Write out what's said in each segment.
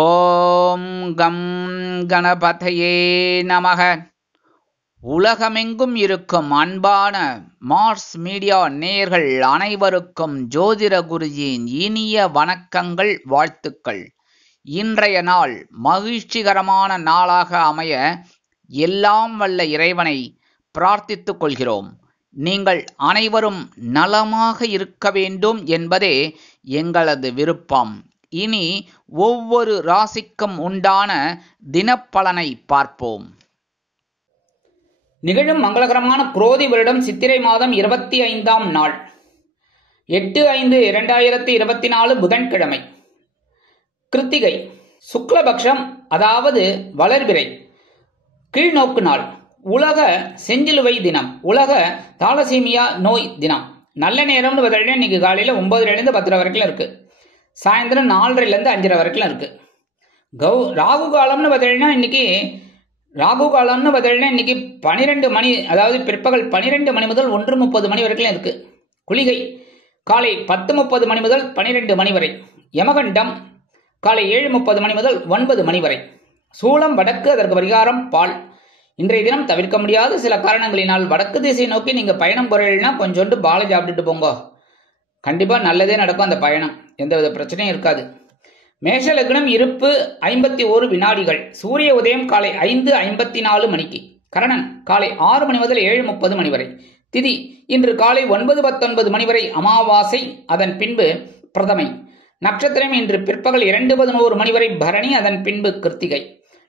ஓம் come கணபதையே நமக. உலகமெங்கும் இருக்கும் அன்பான மார்ஸ் மீடியா நேயர்கள் அனைவருக்கும் ஜோதிட குருஜியின் இனிய வணக்கங்கள், வாழ்த்துக்கள். இன்றைய நாள் மகிழ்ச்சிகரமான நாளாக அமைய எல்லாம் வல்ல இறைவனை பிரார்த்தித்துக் கொள்கிறோம். நீங்கள் அனைவரும் நலமாக இருக்க வேண்டும் என்பதே எங்களது விருப்பம். இனி ஒவ்வொரு ராசிக்கும் உண்டான தினப்பலனை பார்ப்போம். நிகழும் மங்களகரமான குரோதி வருடம் சித்திரை மாதம் 25ஆம் நாள் 8/5/2024 புதன்கிழமை, கிருத்திகை, சுக்லபக்ஷம், அதாவது வளர்பிறை, கீழ்நோக்கு நாள், உலக செஞ்சிலுவை தினம், உலக தாலசீமியா நோய் தினம். நல்ல நேரம்னு பார்த்தீங்கன்னா இன்னைக்கு காலையில் 9:00 10 வரைக்கும் இருக்கு. சாயந்தரம் 4:30 5:30 வரைக்கும் இருக்கு. ராகு காலம்னு பார்த்தீங்கன்னா இன்னைக்கு 12 மணி, அதாவது பிற்பகல் 12 மணி முதல் 1:30 மணி வரைக்கும் இருக்கு. குளிகை காலை 10:30 மணி முதல் 12 மணி வரை. யமகண்டம் காலை 7:30 மணி முதல் 9 மணி வரை. சூளம் வடக்கு, அதற்கு பரிகாரம் பால். இன்றைய தினம் தவிர்க்க முடியாத சில காரணங்களினால் வடக்கு திசை நோக்கி நீங்க பயணம் போறீங்கன்னா கொஞ்சோண்டு பாலை சாப்பிட்டுட்டு போங்க. கண்டிப்பா நல்லதே நடக்கும். அந்த பயணம் எந்தவித பிரச்சனையும் இருக்காது. மேஷ லக்னம், இருப்பு 51 வினாடிகள். சூரிய உதயம் காலை 5:54 மணிக்கு. கரணன் காலை 6 மணி முதல் 7:30 மணி வரை. திதி இன்று காலை 9:19 மணி வரை அமாவாசை, அதன் பின்பு பிரதமை. நட்சத்திரம் இன்று பிற்பகல் 2:11 மணி வரை பரணி, அதன் பின்பு கிருத்திகை.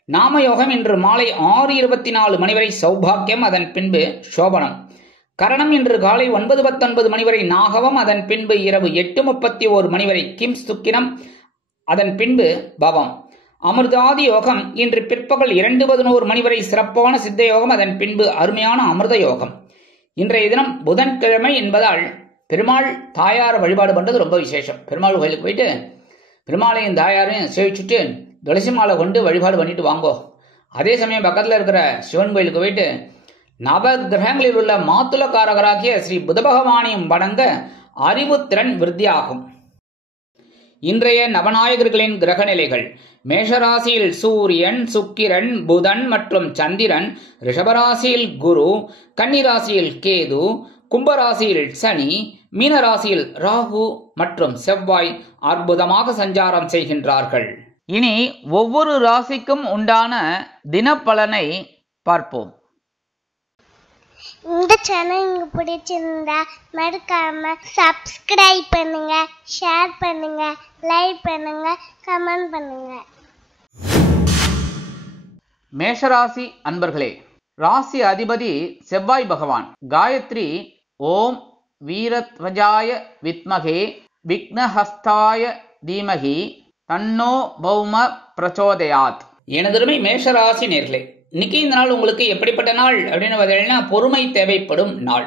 நாமயோகம் இன்று மாலை 6:24 மணி வரை சௌபாக்கியம், அதன் பின்பு சோபனம். கரணம் இன்று காலை 9:19 மணி வரை நாகவம், அதன் பின்பு இரவு 8:31 மணி வரை கிம் சுக்கினம், அதன் பின்பு பவம். அமிர்தாதி யோகம் இன்று பிற்பகல் 2:11 மணி வரை சிறப்பான சித்த யோகம், அதன் பின்பு அருமையான அமிர்த யோகம். இன்றைய தினம் புதன்கிழமை என்பதால் பெருமாள் தாயார வழிபாடு பண்றது ரொம்ப விசேஷம். பெருமாள் கோயிலுக்கு போயிட்டு பெருமாளையும் தாயாரையும் சேவிச்சுட்டு துளசி மாலை கொண்டு வழிபாடு பண்ணிட்டு வாங்கோ. அதே சமயம் பக்கத்தில் இருக்கிற சிவன் கோயிலுக்கு போயிட்டு நவ கிரகங்களில் உள்ள மாத்துளக்காரகராகிய ஸ்ரீ புத பகவானையும் வணங்க அறிவு திறன் விருத்தியாகும். இன்றைய நவநாயகர்களின் கிரக நிலைகள்: மேஷராசியில் சூரியன், சுக்கிரன், புதன் மற்றும் சந்திரன், ரிஷபராசியில் குரு, கன்னிராசியில் கேது, கும்பராசியில் சனி, மீனராசியில் ராகு மற்றும் செவ்வாய் அற்புதமாக சஞ்சாரம் செய்கின்றார்கள். இனி ஒவ்வொரு ராசிக்கும் உண்டான தினப்பலனை பார்ப்போம். இந்த சேனல் உங்களுக்கு பிடிச்சிருந்தா மறக்காம சப்ஸ்கிரைப் பண்ணுங்க, ஷேர் பண்ணுங்க, லைக் பண்ணுங்க, கமெண்ட் பண்ணுங்க. மேஷராசி அன்பர்களே, ராசி அதிபதி செவ்வாய் பகவான். காயத்ரி ஓம் வீரத்வஜாய வித்மகே விக்னஹஸ்தாய தீமகி தன்னோ பௌம பிரச்சோதயாத். எனதருமை மேஷராசி நேர்களே, இன்னைக்கு இந்த நாள் உங்களுக்கு எப்படிப்பட்ட நாள் அப்படின்னு பார்த்தீங்கன்னா பொறுமை தேவைப்படும் நாள்.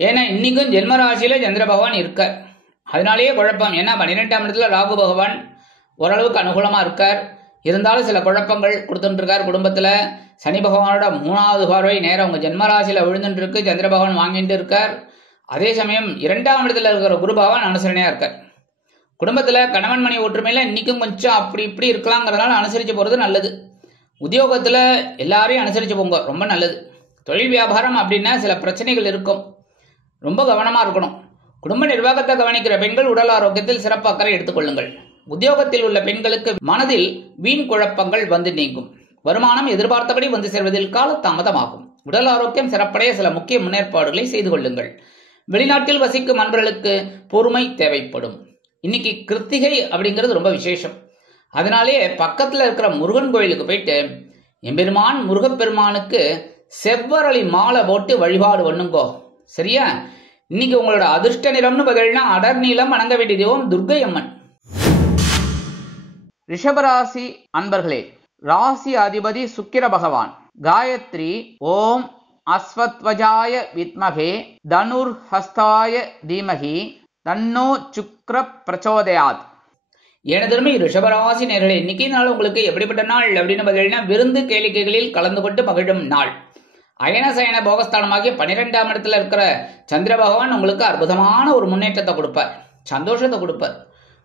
ஏன்னா இன்னைக்கும் ஜென்மராசியில சந்திர பகவான் இருக்கார். அதனாலேயே குழப்பம். ஏன்னா 12ஆம் இடத்துல ராகு பகவான் ஓரளவுக்கு அனுகூலமா இருக்கார். இருந்தாலும் சில குழப்பங்கள் கொடுத்துட்டு இருக்கார் குடும்பத்துல. சனி பகவானோட 3வது பார்வை நேரம் உங்க ஜென்மராசியில விழுந்துட்டு இருக்கு. சந்திர பகவான் வாங்கிட்டு இருக்கார். அதே சமயம் 2ஆம் இடத்துல இருக்கிற குரு பகவான் அனுசரணையா இருக்கார். குடும்பத்துல கணவன் மணி ஒற்றுமையில இன்னைக்கும் கொஞ்சம் அப்படி இப்படி இருக்கலாங்கிறதுனால அனுசரிச்சு போறது நல்லது. உத்தியோகத்துல எல்லாரையும் அனுசரிச்சு போங்க, ரொம்ப நல்லது. தொழில் வியாபாரம் அப்படின்னா சில பிரச்சனைகள் இருக்கும், ரொம்ப கவனமா இருக்கணும். குடும்ப நிர்வாகத்தை கவனிக்கிற பெண்கள் உடல் ஆரோக்கியத்தில் சிறப்பு அக்கறை எடுத்துக்கொள்ளுங்கள். உத்தியோகத்தில் உள்ள பெண்களுக்கு மனதில் வீண் குழப்பங்கள் வந்து நீங்கும். வருமானம் எதிர்பார்த்தபடி வந்து சேர்வதில் கால தாமதமாகும். உடல் ஆரோக்கியம் சிறப்படைய சில முக்கிய முன்னேற்பாடுகளை செய்து கொள்ளுங்கள். வெளிநாட்டில் வசிக்கும் அன்பர்களுக்கு பொறுமை தேவைப்படும். இன்னைக்கு கிருத்திகை அப்படிங்கிறது ரொம்ப விசேஷம். அதனாலே பக்கத்துல இருக்கிற முருகன் கோயிலுக்கு போயிட்டு எம்பெருமான் முருகப்பெருமானுக்கு செவ்வரளி மாலை போட்டு வழிபாடு பண்ணுங்கோ. சரியா? இன்னைக்கு உங்களோட அதிர்ஷ்ட நிறம்னு பார்த்தீங்கன்னா அடர் நீளம். வணங்க வேண்டிய தெய்வம் துர்க்கை அம்மன். ரிஷபராசி அன்பர்களே, ராசி அதிபதி சுக்கிர பகவான். காயத்ரி ஓம் அஸ்வத்வஜாய வித்மகே தனுர் ஹஸ்தாய தீமகி தன்னோ சுக்ர பிரச்சோதயாத். எனதருமை ரிஷபராசி நேர்களே, இன்னைக்கு நாள் உங்களுக்கு எப்படிப்பட்ட நாள் அப்படின்னு பார்த்தீங்கன்னா விருந்து கேளிக்கைகளில் கலந்து கொண்டு மகிழும் நாள். அயனசயன போகஸ்தானமாகிய 12ஆம் இடத்துல இருக்கிற சந்திர பகவான் உங்களுக்கு அற்புதமான ஒரு முன்னேற்றத்தை கொடுப்பார், சந்தோஷத்தை கொடுப்பார்.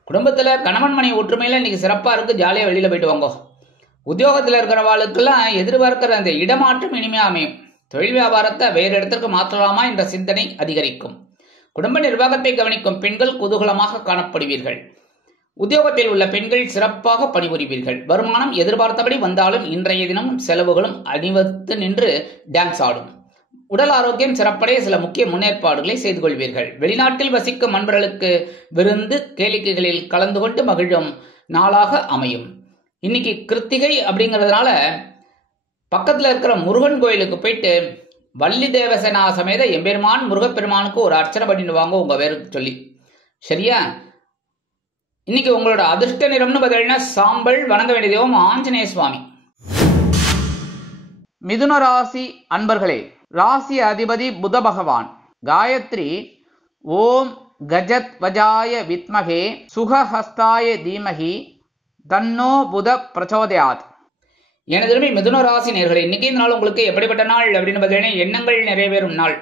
குடும்பத்துல கணவன் மனைவி ஒற்றுமையில இன்னைக்கு சிறப்பா இருக்கு, ஜாலியா வெளியில போயிட்டு வாங்க. உத்தியோகத்துல இருக்கிறவாளுக்கெல்லாம் எதிர்பார்க்கிற அந்த இடமாற்றம் இனிமையா அமையும். தொழில் வியாபாரத்தை வேறு இடத்திற்கு மாற்றலாமா என்ற சிந்தனை அதிகரிக்கும். குடும்ப நிர்வாகத்தை கவனிக்கும் பெண்கள் குதூகலமாக காணப்படுவீர்கள். உத்தியோகத்தில் உள்ள பெண்கள் சிறப்பாக பணிபுரிவீர்கள். வருமானம் எதிர்பார்த்தபடி வந்தாலும் இன்றைய தினம் செலவுகளும் அணிவகுத்து நின்று டான்ஸ் ஆடும். உடல் ஆரோக்கியம் சிறப்படைய சில முக்கிய முன்னேற்பாடுகளை செய்து கொள்வீர்கள். வெளிநாட்டில் வசிக்கும் நண்பர்களுக்கு விருந்து கேளிக்கைகளில் கலந்து கொண்டு மகிழும் நாளாக அமையும். இன்னைக்கு கிருத்திகை அப்படிங்கிறதுனால பக்கத்துல இருக்கிற முருகன் கோயிலுக்கு போயிட்டு வள்ளி தேவசேனா சமேத எம்பெருமான் முருகப்பெருமானுக்கு ஒரு அர்ச்சனை பண்ணிட்டு வாங்க உங்க பேருக்கு சொல்லி. சரியா? இன்னைக்கு உங்களோட அதிர்ஷ்ட நிறம்னு பார்த்தீங்கன்னா சாம்பல். வணங்க வேண்டிய தெய்வம் ஆஞ்சநேய சுவாமி. மிதுன ராசி அன்பர்களே, ராசி அதிபதி புத பகவான். காயத்ரி ஓம் கஜத் வஜாய வித்மகே சுகஹஸ்தாய தீமகி தன்னோ புத பிரச்சோதயாத். எனது மிதுன ராசி நேயர்களே, இன்னைக்கு இந்த நாள் உங்களுக்கு எப்படிப்பட்ட நாள் அப்படின்னு பார்த்தீங்கன்னா எண்ணங்கள் நிறைவேறும் நாள்.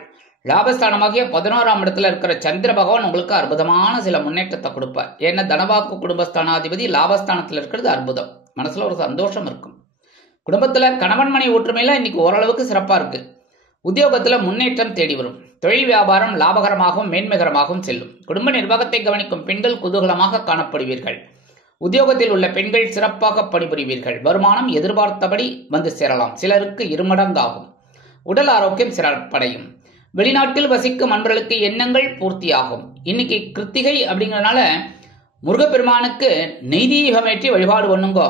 லாபஸ்தானமாகிய 11ஆம் இடத்துல இருக்கிற சந்திர பகவான் உங்களுக்கு அற்புதமான சில முன்னேற்றத்தை கொடுப்பார். ஏன்னா தனவாக்கு குடும்பஸ்தானாதிபதி லாபஸ்தானத்தில் இருக்கிறது அற்புதம். மனசுல ஒரு சந்தோஷம் இருக்கும். குடும்பத்துல கணவன் மனைவி ஒற்றுமையில இன்னைக்கு ஓரளவுக்கு சிறப்பா இருக்கு. உத்தியோகத்துல முன்னேற்றம் தேடி வரும். தொழில் வியாபாரம் லாபகரமாகவும் மேன்மைகரமாகவும் செல்லும். குடும்ப நிர்வாகத்தை கவனிக்கும் பெண்கள் குதூகலமாக காணப்படுவீர்கள். உத்தியோகத்தில் உள்ள பெண்கள் சிறப்பாக பணிபுரிவீர்கள். வருமானம் எதிர்பார்த்தபடி வந்து சேரலாம், சிலருக்கு இருமடங்காகும். உடல் ஆரோக்கியம் சிறப்படையும். வெளிநாட்டில் வசிக்கும் நண்பர்களுக்கு எண்ணங்கள் பூர்த்தியாகும். இன்னைக்கு கிருத்திகை அப்படிங்கிறதுனால முருகப்பெருமானுக்கு நெய்தீபமேற்றி வழிபாடு பண்ணுங்கோ.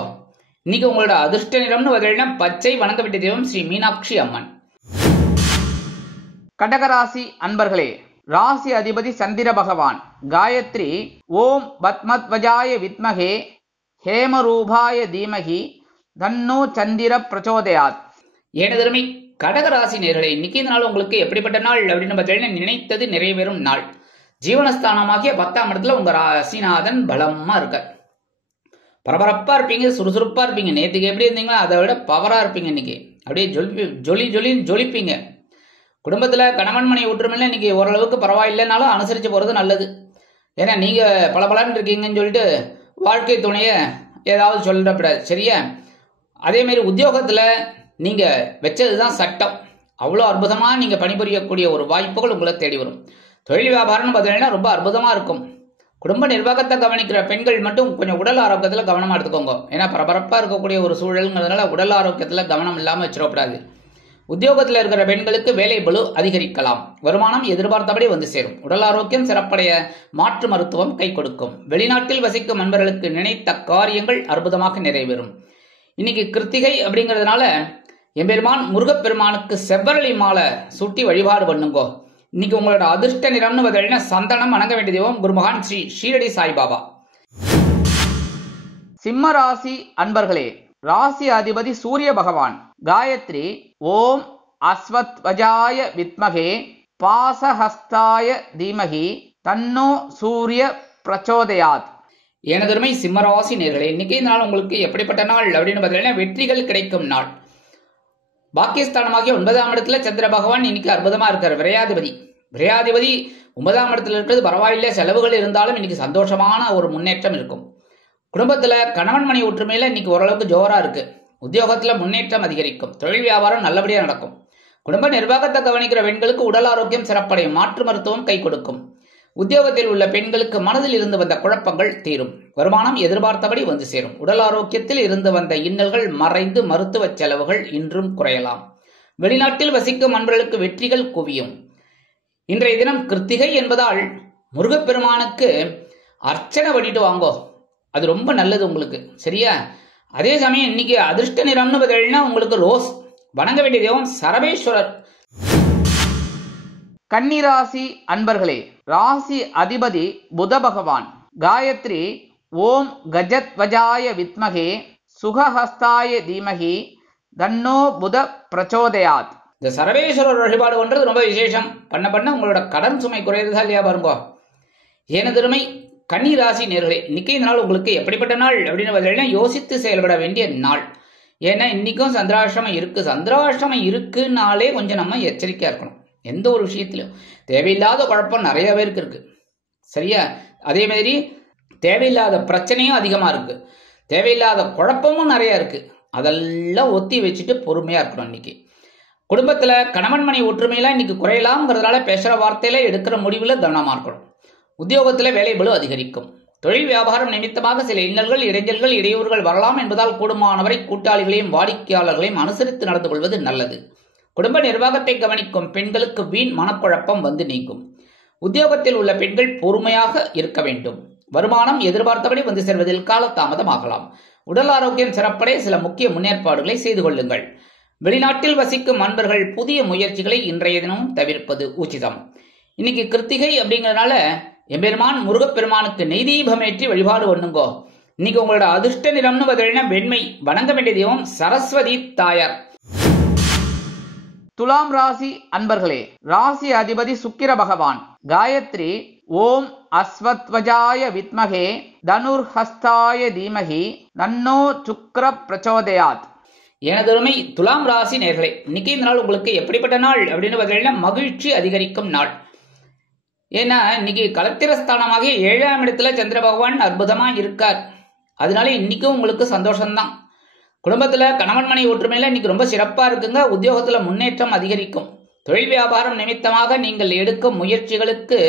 இன்னைக்கு உங்களோட அதிர்ஷ்ட நிறம்னு பார்த்தீங்கன்னா பச்சை. வணங்க வேண்டிய தெய்வம் ஸ்ரீ மீனாட்சி அம்மன். கடகராசி அன்பர்களே, ராசி அதிபதி சந்திர பகவான். காயத்ரி ஓம் பத்மத்வஜாய வித்மகே ஹேமரூபாய தீமகி தன்னோ சந்திர பிரச்சோதயாத். எனதருமை கடகராசி நேயர்களே, இன்னைக்கு இந்த நாள் உங்களுக்கு எப்படிப்பட்ட நாள் அப்படின்னு பார்த்தீங்கன்னா நினைத்தது நிறைவேறும் நாள். ஜீவனஸ்தானமாகிய 10ஆம் இடத்துல உங்க ராசிநாதன் பலமா இருக்க. பரபரப்பா இருப்பீங்க, சுறுசுறுப்பா இருப்பீங்க. நேற்றுக்கு எப்படி இருந்தீங்களோ அதை விட பவரா இருப்பீங்க. இன்னைக்கு அப்படியே ஜொலிப்பீங்க. குடும்பத்துல கணவன் மனைவி ஒற்றுமையில இன்னைக்கு ஓரளவுக்கு பரவாயில்லைனாலும் அனுசரிச்சு போறது நல்லது. ஏன்னா நீங்க பலபலன்னு இருக்கீங்கன்னு சொல்லிட்டு வாழ்க்கை துணைய ஏதாவது சொல்லப்படாது. சரியா? அதே மாதிரி உத்தியோகத்துல நீங்க வச்சதுதான் சட்டம். அவ்வளோ அற்புதமா நீங்க பணிபுரியக்கூடிய ஒரு வாய்ப்புகள் உங்களை தேடி வரும். தொழில் வியாபாரம்னு பார்த்தீங்கன்னா ரொம்ப அற்புதமா இருக்கும். குடும்ப நிர்வாகத்தை கவனிக்கிற பெண்கள் மட்டும் கொஞ்சம் உடல் ஆரோக்கியத்துல கவனமா எடுத்துக்கோங்க. ஏன்னா பரபரப்பா இருக்கக்கூடிய ஒரு சூழல்ங்கிறதுனால உடல் ஆரோக்கியத்துல கவனம் இல்லாம வச்சிடக்கூடாது. உத்தியோகத்தில் இருக்கிற பெண்களுக்கு வேலை பளு அதிகரிக்கலாம். வருமானம் எதிர்பார்த்தபடி வந்து சேரும். உடல் ஆரோக்கியம் சிறப்படைய மாற்று மருத்துவம் கை கொடுக்கும். வெளிநாட்டில் வசிக்கும் நண்பர்களுக்கு நினைத்த காரியங்கள் அற்புதமாக நிறைவேறும். இன்னைக்கு கிருத்திகை அப்படிங்கிறதுனால எம்பெருமான் முருகப்பெருமானுக்கு செவ்வரளி மாலை சூட்டி வழிபாடு பண்ணுங்கோ. இன்னைக்கு உங்களோட அதிர்ஷ்ட நிறம்னு பார்த்தீங்கன்னா சந்தனம். வணங்க வேண்டிய தெய்வம் குருமகான் ஸ்ரீ ஷீரடி சாய்பாபா. சிம்ம ராசி அன்பர்களே, ராசி அதிபதி சூரிய பகவான். காயத்ரி ஓம் அஸ்வத்வஜாய வித்மகே பாசஹஸ்தாய தீமகி தன்னோ சூரிய பிரச்சோதயாத். எனதருமை சிம்மராசி நேயர்களே, இன்னைக்கு நாள் உங்களுக்கு எப்படிப்பட்ட நாள் அப்படின்னு பார்த்தீங்கன்னா வெற்றிகள் கிடைக்கும் நாள். பாக்கியஸ்தானமாகிய 9ஆம் இடத்துல சந்திர பகவான் இன்னைக்கு அற்புதமா இருக்காரு. விரையாதிபதி 9ஆம் இடத்துல இருக்கிறது பரவாயில்லை. செலவுகள் இருந்தாலும் இன்னைக்கு சந்தோஷமான ஒரு முன்னேற்றம் இருக்கும். குடும்பத்துல கணவன் மனைவி ஒற்றுமையில இன்னைக்கு ஓரளவுக்கு ஜோரா இருக்கு. உத்தியோகத்துல முன்னேற்றம் அதிகரிக்கும். தொழில் வியாபாரம் நல்லபடியா நடக்கும். குடும்ப நிர்வாகத்தை கவனிக்கிற பெண்களுக்கு உடல் ஆரோக்கியம் சிறப்படையும். மாற்று மருத்துவம் கை கொடுக்கும். உத்தியோகத்தில் உள்ள பெண்களுக்கு மனதில் இருந்து வந்த குழப்பங்கள் தீரும். வருமானம் எதிர்பார்த்தபடி வந்து சேரும். உடல் ஆரோக்கியத்தில் இருந்து வந்த இன்னல்கள் மறைந்து மருத்துவ செலவுகள் இன்றும் குறையலாம். வெளிநாட்டில் வசிக்கும் நண்பர்களுக்கு வெற்றிகள் குவியும். இன்றைய தினம் கிருத்திகை என்பதால் முருகப்பெருமானுக்கு அர்ச்சனை பண்ணிட்டு வாங்கோ. அது ரொம்ப நல்லது உங்களுக்கு. சரியா? அதே சமயம் இன்னைக்கு அதிர்ஷ்ட நிறம்னு பார்த்தீங்கன்னா உங்களுக்கு ரோஸ். வணங்க வேண்டிய தெய்வம் சரபேஸ்வரர். கன்னிராசி அன்பர்களே, ராசி அதிபதி புத பகவான். காயத்ரி ஓம் கஜத்வஜாய வித்மகே சுகஹஸ்தாய தீமகி தன்னோ புத பிரச்சோதயாத். இந்த சரபேஸ்வரர் வழிபாடு பண்றது ரொம்ப விசேஷம். பண்ண உங்களோட கடன் சுமை குறையறதா இல்லையா பாருங்க. எனதருமை கன்னிராசி நேயர்களே, இன்னைக்கு இந்த நாள் உங்களுக்கு எப்படிப்பட்ட நாள் அப்படின்னு பார்த்தீங்கன்னா யோசித்து செயல்பட வேண்டிய நாள். ஏன்னா இன்னைக்கும் சந்திராஷ்டமம் இருக்கு. சந்திராஷ்டமம் இருக்குன்னாலே கொஞ்சம் நம்ம எச்சரிக்கையா இருக்கணும். எந்த ஒரு விஷயத்திலும் தேவையில்லாத குழப்பம் நிறைய பேருக்கு இருக்கு. சரியா? அதே மாதிரி தேவையில்லாத பிரச்சனையும் அதிகமாக இருக்கு, தேவையில்லாத குழப்பமும் நிறைய இருக்கு. அதெல்லாம் ஒத்தி வச்சுட்டு பொறுமையா இருக்கணும். இன்னைக்கு குடும்பத்துல கணவன் மனை ஒற்றுமையில இன்னைக்கு குறையலாம்ங்கிறதுனால பேசுற வார்த்தையில எடுக்கிற முடிவுல கவனமா இருக்கணும். உத்தியோகத்துல வேலை பளு அதிகரிக்கும். தொழில் வியாபாரம் நிமித்தமாக சில இன்னல்கள், இடைஞ்சல்கள், இடையூறுகள் வரலாம் என்பதால் கூடுமானவரை கூட்டாளிகளையும் வாடிக்கையாளர்களையும் அனுசரித்து நடந்து கொள்வது நல்லது. குடும்ப நிர்வாகத்தை கவனிக்கும் பெண்களுக்கு வீண் மனக்குழப்பம் வந்து நீங்கும். உத்தியோகத்தில் உள்ள பெண்கள் பொறுமையாக இருக்க வேண்டும். வருமானம் எதிர்பார்த்தபடி வந்து சேர்வதில் காலதாமதமாகலாம். உடல் ஆரோக்கியம் சிறப்படைய சில முக்கிய முன்னேற்பாடுகளை செய்து கொள்ளுங்கள். வெளிநாட்டில் வசிக்கும் அன்பர்கள் புதிய முயற்சிகளை இன்றைய தினமும் தவிர்ப்பது உச்சிதம். இன்னைக்கு கிருத்திகை அப்படிங்கறதுனால எம்பெருமான் முருகப்பெருமானுக்கு நெய்தீபமேற்றி வழிபாடு பண்ணுங்கோ. இன்னைக்கு உங்களோட அதிர்ஷ்ட நிறம்னு பதிலா வெண்மை. வணங்க வேண்டிய தெய்வம் சரஸ்வதி தாயார். துலாம் ராசி அன்பர்களே, ராசி அதிபதி சுக்கிர பகவான். காயத்ரி ஓம் அஸ்வத்வஜாய வித்மகே தனுர்ஹஸ்தாய தீமகி தன்னோ சுக்ர பிரச்சோதயாத். எனதருமை துலாம் ராசி நேர்களே, இன்னைக்கு இந்த நாள் உங்களுக்கு எப்படிப்பட்ட நாள் அப்படின்னு பார்த்தீங்கன்னா மகிழ்ச்சி அதிகரிக்கும் நாள். ஏன்னா இன்னைக்கு கலத்திரஸ்தானமாகிய 7ஆம் இடத்துல சந்திர பகவான் அற்புதமா இருக்கார். அதனால இன்னைக்கும் உங்களுக்கு சந்தோஷம்தான். குடும்பத்துல கணவன் மனை ஒற்றுமையில இன்னைக்கு ரொம்ப சிறப்பா இருக்குங்க. உத்தியோகத்துல முன்னேற்றம் அதிகரிக்கும். தொழில் வியாபாரம் நிமித்தமாக நீங்கள் எடுக்கும் முயற்சிகளுக்கு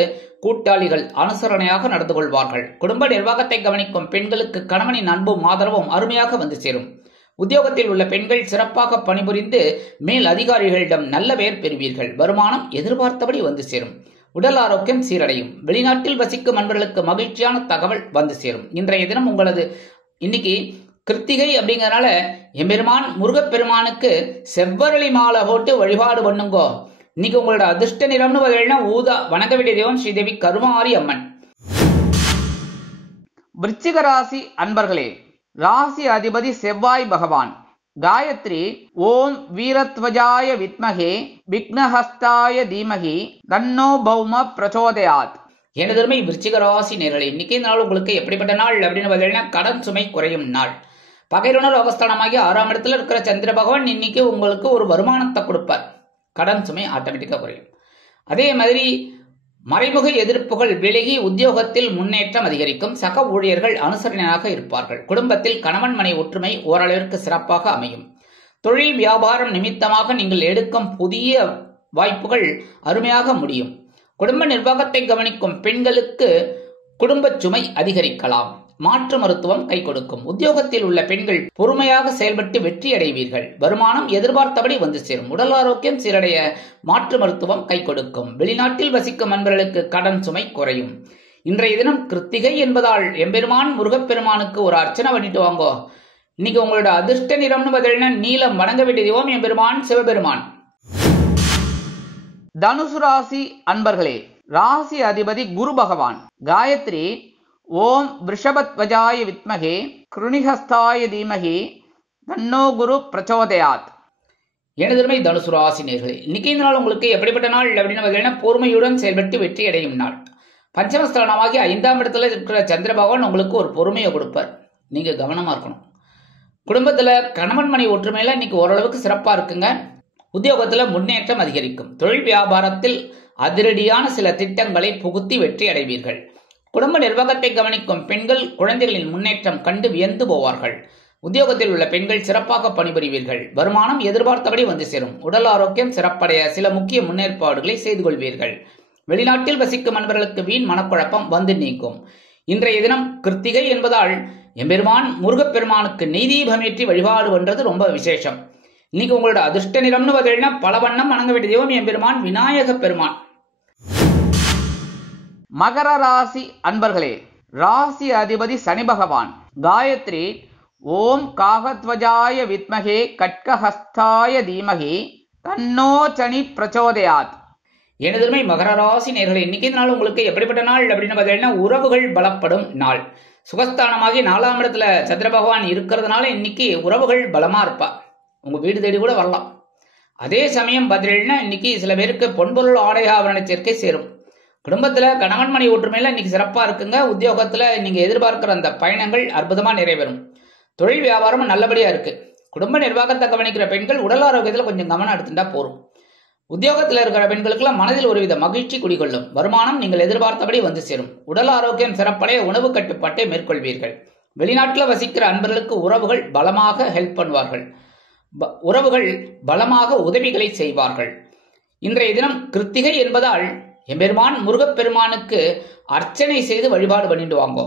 கூட்டாளிகள் அனுசரணையாக நடந்து கொள்வார்கள். குடும்ப நிர்வாகத்தை கவனிக்கும் பெண்களுக்கு கணவனின் அன்பும் ஆதரவும் அருமையாக வந்து சேரும். உத்தியோகத்தில் உள்ள பெண்கள் சிறப்பாக பணிபுரிந்து மேல் அதிகாரிகளிடம் நல்ல பெயர் பெறுவீர்கள். வருமானம் எதிர்பார்த்தபடி வந்து சேரும். உடல் ஆரோக்கியம் சீரடையும். வெளிநாட்டில் வசிக்கும் அன்பர்களுக்கு மகிழ்ச்சியான தகவல் வந்து சேரும். இன்றைய தினம் உங்களது இன்னைக்கு கிருத்திகை அப்படிங்கறதுனால எம்பெருமான் முருகப்பெருமானுக்கு செவ்வரளி மாலை போட்டு வழிபாடு பண்ணுங்கோ. இன்னைக்கு உங்களோட அதிர்ஷ்ட நிறம்னு பார்த்தீங்கன்னா ஊதா. வணங்க வேண்டிய தெய்வம் ஸ்ரீதேவி கருமாரி அம்மன். விருச்சிக ராசி அன்பர்களே, ராசி அதிபதி செவ்வாய் பகவான். காயத்ரி ஓம் வீரத்வஜாய வித்மகே விக்னஹஸ்தாய தீமகி தன்னோ பௌம பிரச்சோதயாத். எனதருமை விருச்சிக ராசி நேர்களே, இன்னைக்கு நாள் உங்களுக்கு எப்படிப்பட்ட நாள் அப்படின்னு பார்த்தீங்கன்னா கடன் சுமை குறையும் நாள். பகையுணர் அவஸ்தானமாகி 6ஆம் இடத்துல இருக்கிற சந்திர பகவான் இன்னைக்கு உங்களுக்கு ஒரு வருமானத்தை கொடுப்பார். கடன் சுமை ஆட்டோமேட்டிக்கா குறையும். அதே மாதிரி மறைமுக எதிர்ப்புகள் விலகி உத்தியோகத்தில் முன்னேற்றம் அதிகரிக்கும். சக ஊழியர்கள் அனுசரணையாக இருப்பார்கள். குடும்பத்தில் கணவன் மனை ஒற்றுமை ஓரளவிற்கு சிறப்பாக அமையும். தொழில் வியாபாரம் நிமித்தமாக நீங்கள் எடுக்கும் புதிய வாய்ப்புகள் அருமையாக முடியும். குடும்ப நிர்வாகத்தை கவனிக்கும் பெண்களுக்கு குடும்ப சுமை அதிகரிக்கலாம். மாற்று மருத்துவம் கை கொடுக்கும். உத்தியோகத்தில் உள்ள பெண்கள் பொறுமையாக செயல்பட்டு வெற்றி அடைவீர்கள். வருமானம் எதிர்பார்த்தபடி வந்து சேரும். உடல் ஆரோக்கியம் சீரடைய மாற்று மருத்துவம் கை கொடுக்கும். வெளிநாட்டில் வசிக்கும் அன்பர்களுக்கு கடன் சுமை குறையும். இன்றைய தினம் கிருத்திகை என்பதால் எம்பெருமான் முருகப்பெருமானுக்கு ஒரு அர்ச்சனை பண்ணிட்டு வாங்கோ. இன்னைக்கு உங்களோட அதிர்ஷ்ட நிறம்னு பார்த்தீங்கன்னா நீலம். வணங்க வேண்டிய தெய்வம் எம்பெருமான் சிவபெருமான். தனுசு ராசி அன்பர்களே, ராசி அதிபதி குரு பகவான். காயத்ரி ஓம் விருஷபத்வஜாய வித்மகே கிருணிஹஸ்தாய தீமகி தன்னோ குரு பிரச்சோதயாத். எனதருமை தனுசு ராசி நேர்களே, இன்னைக்கு இந்த நாள் உங்களுக்கு எப்படிப்பட்ட நாள் அப்படின்னு பார்த்தீங்கன்னா பொறுமையுடன் செயல்பட்டு வெற்றி அடையும் நாள். பஞ்சமஸ்தானமாகி 5ஆம் இடத்துல இருக்கிற சந்திர பகவான் உங்களுக்கு ஒரு பொறுமையை கொடுப்பார். நீங்க கவனமா இருக்கணும். குடும்பத்துல கணவன் மனை ஒற்றுமையில இன்னைக்கு ஓரளவுக்கு சிறப்பா இருக்குங்க. உத்தியோகத்துல முன்னேற்றம் அதிகரிக்கும். தொழில் வியாபாரத்தில் அதிரடியான சில திட்டங்களை புகுத்தி வெற்றி அடைவீர்கள். குடும்ப நிர்வாகத்தை கவனிக்கும் பெண்கள் குழந்தைகளின் முன்னேற்றம் கண்டு வியந்து போவார்கள். உத்தியோகத்தில் உள்ள பெண்கள் சிறப்பாக பணிபுரிவீர்கள். வருமானம் எதிர்பார்த்தபடி வந்து சேரும். உடல் ஆரோக்கியம் சிறப்படைய சில முக்கிய முன்னேற்பாடுகளை செய்து கொள்வீர்கள். வெளிநாட்டில் வசிக்கும் அன்பர்களுக்கு வீண் மனக்குழப்பம் வந்து நீக்கும். இன்றைய தினம் கிருத்திகை என்பதால் எம்பெருமான் முருகப்பெருமானுக்கு நெய்தீபமேற்றி வழிபாடு பண்றது ரொம்ப விசேஷம். இன்னைக்கு உங்களோட அதிர்ஷ்ட நிறம்னு பார்த்தீங்கன்னா பல வண்ணம். வணங்க வேண்டிய தெய்வம் எம்பெருமான் விநாயக பெருமான். மகர ராசி அன்பர்களே, ராசி அதிபதி சனி பகவான். காயத்ரி ஓம் காகத்வஜாய வித்மகே கட்கஹஸ்தாய தீமகி தன்னோ சனி பிரச்சோதயாத். எனதருமை மகர ராசி நேர்களே, இன்னைக்கு நாள் உங்களுக்கு எப்படிப்பட்ட நாள் அப்படின்னு பார்த்தீங்கன்னா உறவுகள் பலப்படும் நாள். சுகஸ்தானமாகி 4ஆம் இடத்துல சந்திர பகவான் இருக்கிறதுனால இன்னைக்கு உறவுகள் பலமா இருப்பா. உங்க வீடு தேடி கூட வரலாம். அதே சமயம் பார்த்தீங்கன்னா இன்னைக்கு சில பேருக்கு பொன்பொருள் ஆடை ஆபரண சேர்க்கை சேரும். குடும்பத்துல கணவன் மனை ஒற்றுமையில இன்னைக்கு சிறப்பா இருக்குங்க. உத்தியோகத்துல நீங்க எதிர்பார்க்கிற அந்த பயணங்கள் அற்புதமா நிறைவேறும். தொழில் வியாபாரமும் நல்லபடியா இருக்கு. குடும்ப நிர்வாகத்தை கவனிக்கிற பெண்கள் உடல் ஆரோக்கியத்துல கொஞ்சம் கவனம் எடுத்துட்டா போரும். உத்தியோகத்தில் இருக்கிற பெண்களுக்கெல்லாம் மனதில் ஒருவித மகிழ்ச்சி குடிகொள்ளும். வருமானம் நீங்கள் எதிர்பார்த்தபடி வந்து சேரும். உடல் ஆரோக்கியம் சிறப்படைய உணவு கட்டுப்பாட்டை மேற்கொள்வீர்கள். வெளிநாட்டில் வசிக்கிற அன்பர்களுக்கு உறவுகள் பலமாக ஹெல்ப் பண்ணுவார்கள். உறவுகள் பலமாக உதவிகளை செய்வார்கள். இன்றைய தினம் கிருத்திகை என்பதால் எம்பெருமான் முருகப்பெருமானுக்கு அர்ச்சனை செய்து வழிபாடு பண்ணிட்டு வாங்கோ.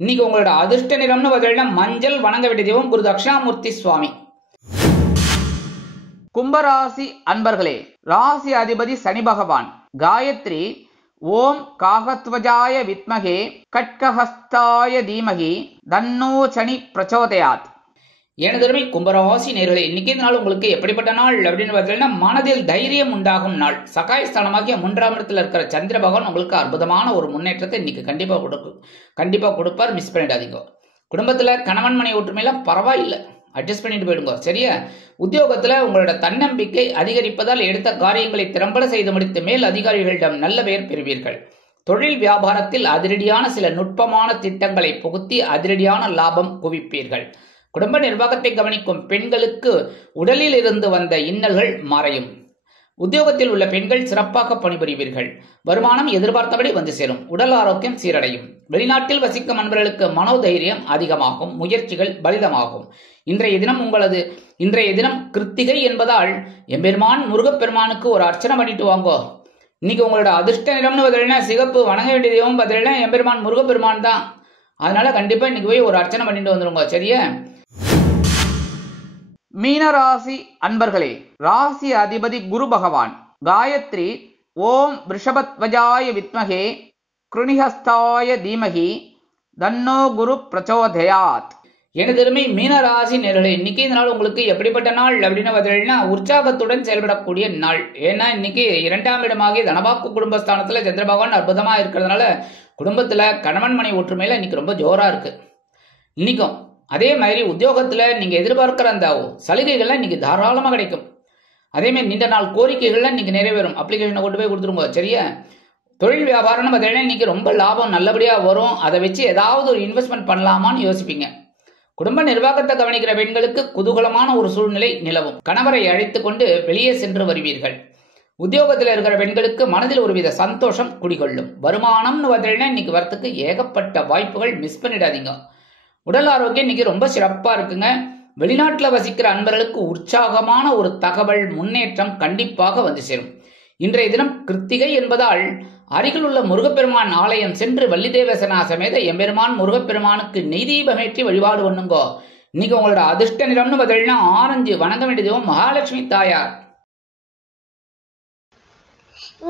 இன்னைக்கு உங்களோட அதிர்ஷ்ட நிறம்னு பார்த்தீங்கன்னா மஞ்சள். வணங்க வேண்டிய தெய்வம் குரு தட்சிணாமூர்த்தி சுவாமி. கும்பராசி அன்பர்களே, ராசி அதிபதி சனி பகவான். காயத்ரி ஓம் காகத்வஜாய வித்மகே கட்கஹஸ்தாய தீமகி தன்னோ சனி பிரச்சோதயாத். எனதருமை கும்பராசி நேயர்களே, இன்னைக்கு இந்த நாள் உங்களுக்கு எப்படிப்பட்ட நாள் அப்படின்னு பார்த்தீங்கன்னா மனதில் தைரியம் உண்டாகும் நாள். சகாயஸ்தானமாகிய 3ஆம் இடத்துல இருக்கிற சந்திர பகவான் உங்களுக்கு அற்புதமான ஒரு முன்னேற்றத்தை இன்னைக்கு கண்டிப்பா கொடுப்பார். மிஸ் பண்ணிடாதீங்க. குடும்பத்துல கணவன் மனை ஒற்றுமையெல்லாம் பரவாயில்லை, அட்ஜஸ்ட் பண்ணிட்டு போயிடுங்க. சரியா? உத்தியோகத்துல உங்களோட தன்னம்பிக்கை அதிகரிப்பதால் எடுத்த காரியங்களை திறம்பட செய்து முடித்து மேல் அதிகாரிகளிடம் நல்ல பெயர் பெறுவீர்கள். தொழில் வியாபாரத்தில் அதிரடியான சில நுட்பமான திட்டங்களை புகுத்தி அதிரடியான லாபம் குவிப்பீர்கள். குடும்ப நிர்வாகத்தை கவனிக்கும் பெண்களுக்கு உடலில் இருந்து வந்த இன்னல்கள் மறையும். உத்தியோகத்தில் உள்ள பெண்கள் சிறப்பாக பணிபுரிவீர்கள். வருமானம் எதிர்பார்த்தபடி வந்து சேரும். உடல் ஆரோக்கியம் சீரடையும். வெளிநாட்டில் வசிக்கும் அன்பர்களுக்கு மனோதைரியம் அதிகமாகும். முயற்சிகள் பலிதமாகும். இன்றைய தினம் கிருத்திகை என்பதால் எம்பெருமான் முருகப்பெருமானுக்கு ஒரு அர்ச்சனை பண்ணிட்டு வாங்கோ. இன்னைக்கு உங்களோட அதிர்ஷ்ட நிறம்னு பார்த்தீங்கன்னா சிகப்பு. வணங்க வேண்டிய தெய்வம் பார்த்தீங்கன்னா எம்பெருமான் முருகப்பெருமான் தான். அதனால கண்டிப்பா இன்னைக்கு போய் ஒரு அர்ச்சனை பண்ணிட்டு வந்துருங்க. சரியா? மீனராசி அன்பர்களே, ராசி அதிபதி குரு பகவான். காயத்ரி ஓம் ரிஷபத்வஜாய வித்மகே கிருணிஹஸ்தாய தீமகி தன்னோ குரு பிரச்சோதயாத். எனதருமை மீனராசி நேயர்களே, இன்னைக்கு இந்த நாள் உங்களுக்கு எப்படிப்பட்ட நாள் அப்படின்னு பார்த்தீங்கன்னா உற்சாகத்துடன் செயல்படக்கூடிய நாள். ஏன்னா இன்னைக்கு 2ஆம் இடமாகிய தனபாக்கு குடும்பஸ்தானத்துல சந்திர பகவான் அற்புதமா இருக்கிறதுனால குடும்பத்துல கணவன் மனை ஒற்றுமையில இன்னைக்கு ரொம்ப ஜோரா இருக்கு. இன்னைக்கும் அதே மாதிரி உத்தியோகத்துல நீங்க எதிர்பார்க்கிற அந்த சலுகைகள்லாம் இன்னைக்கு தாராளமா கிடைக்கும். அதே மாதிரி நீண்ட நாள் கோரிக்கைகள்லாம் இன்னைக்கு நிறைவேறும். அப்ளிகேஷனை கொண்டு போய் கொடுத்துருங்க. சரியா? தொழில் வியாபாரம்னு பார்த்தீங்கன்னா இன்னைக்கு ரொம்ப லாபம் நல்லபடியா வரும். அதை வச்சு ஏதாவது ஒரு இன்வெஸ்ட்மெண்ட் பண்ணலாமான்னு யோசிப்பீங்க. குடும்ப நிர்வாகத்தை கவனிக்கிற பெண்களுக்கு குதூகலமான ஒரு சூழ்நிலை நிலவும். கணவரை அழைத்து கொண்டு வெளியே சென்று வருவீர்கள். உத்தியோகத்தில் இருக்கிற பெண்களுக்கு மனதில் ஒருவித சந்தோஷம் குடிகொள்ளும். வருமானம்னு பார்த்தீங்கன்னா இன்னைக்கு வரத்துக்கு ஏகப்பட்ட வாய்ப்புகள். மிஸ் பண்ணிடாதீங்க. உடல் ஆரோக்கியம் இன்னைக்கு ரொம்ப சிறப்பா இருக்குங்க. வெளிநாட்டில் வசிக்கிற அன்பர்களுக்கு உற்சாகமான ஒரு தகவல் முன்னேற்றம் கண்டிப்பாக வந்து சேரும். இன்றைய தினம் கிருத்திகை என்பதால் அருகில் உள்ள முருகப்பெருமான் ஆலயம் சென்று வள்ளிதேவசனா சமேத எம்பெருமான் முருகப்பெருமானுக்கு நெய் தீபமேற்றி வழிபாடு பண்ணுங்கோ. இன்னைக்கு உங்களோட அதிர்ஷ்ட நிறம்னு பார்த்தீங்கன்னா ஆரஞ்சு. வணங்க வேண்டிய தெய்வம் மகாலட்சுமி தாயார்.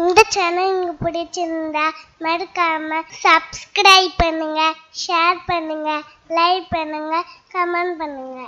இந்த சேனல் உங்களுக்கு பிடிச்சிருந்தா மறக்காம சப்ஸ்கிரைப் பண்ணுங்க, ஷேர் பண்ணுங்க, லைக் பண்ணுங்க, கமெண்ட் பண்ணுங்க.